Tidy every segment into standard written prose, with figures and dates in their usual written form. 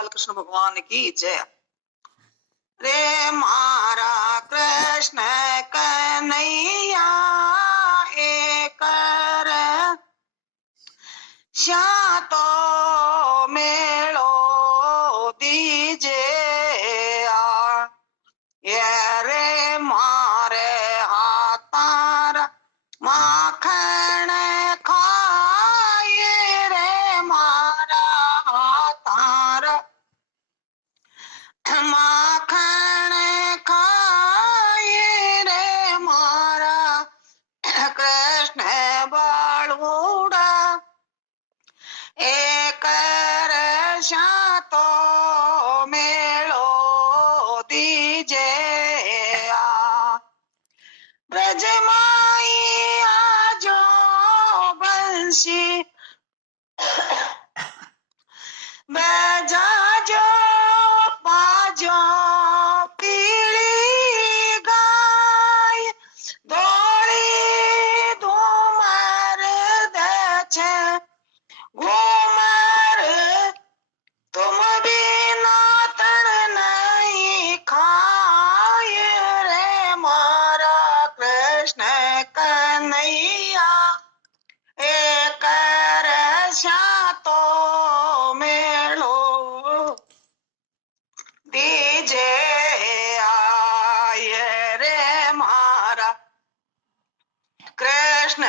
बालकृष्ण भगवान की जय। रे मारा कृष्ण कन्हैया एक श्यातो मेलो दीजे ये रे मारे हाथार माखन खाए रे मारा हाथार माखन खाए रे मारा कृष्ण बालूड़ा एक श्यातो मेलो दीजे ब्रज माई आजो बंसी बजाजो बाजो पीली गाय दौड़ी धूमर दे घूमर तुम बिना तड़ नहीं खाए रे मारा कृष्ण कन्हैया एक श्यातो मेलो दीजे आए रे मारा कृष्ण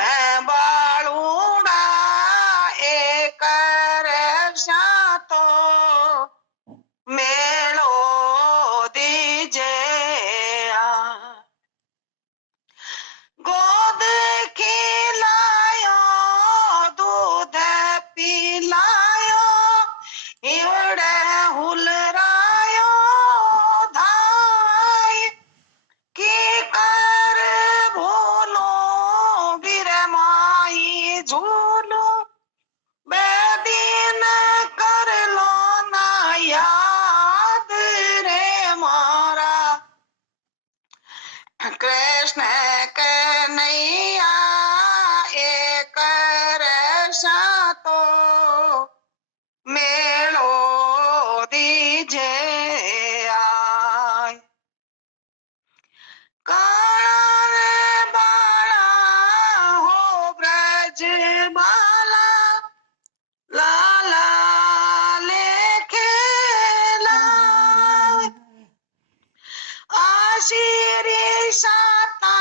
बालूड़ा एक श्यातो मेलो दीजे गोद खिलायो दूध पिलायो इवड़े हुलरायो धाय की कर भूलो बिरमाई झूलो बेदीन कर लो ना याद रे मारा कृष्ण कन्हैया एक श्यातो मेलो दीजे आय काला बाला हो ब्रज बाला लाला लेके लाए आशीरी साता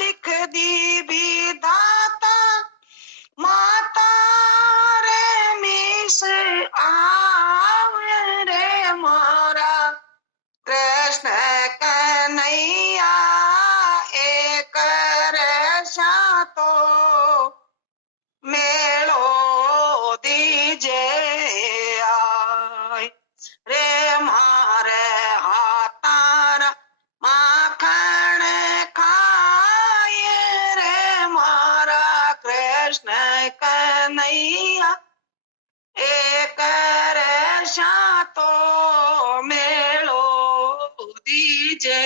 लिख दी विधाता माता रे मिस आवे रे मारा कृष्ण कन्हैया एक श्यातो मेलो दीजे आय रे मारे हाथार माखन खाए रे मारा कृष्ण कन्हैया एक श्यातो मेलो दीजे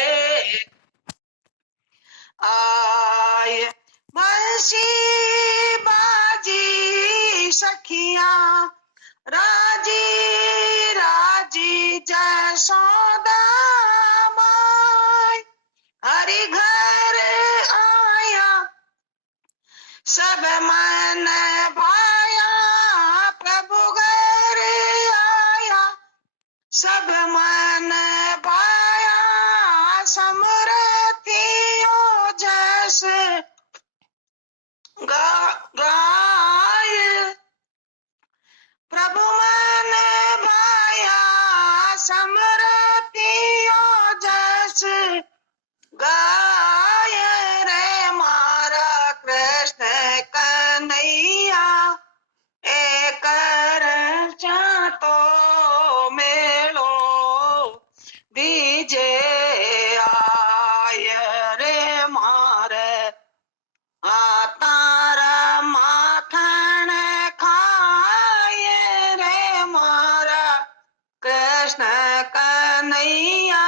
आय बंसी बाजी सखिया राजी राजी जसोदा माय हरि घर आया सब मन भाया प्रभु घर आया सब मन भाया समरथियो जस गाय प्रभु मन भाया समरथियो जस गाय रे मारा कृष्ण कन्हैया एक श्यातो मेलो दीजे आय रे मारे तारा माखन खाए रे मारा कृष्ण कन्हैया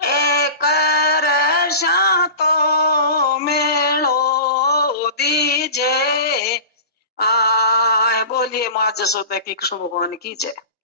एक श्यातो मेलो दीजे आय। बोलिए माँ जसोदा की कृष्ण भगवान की जय।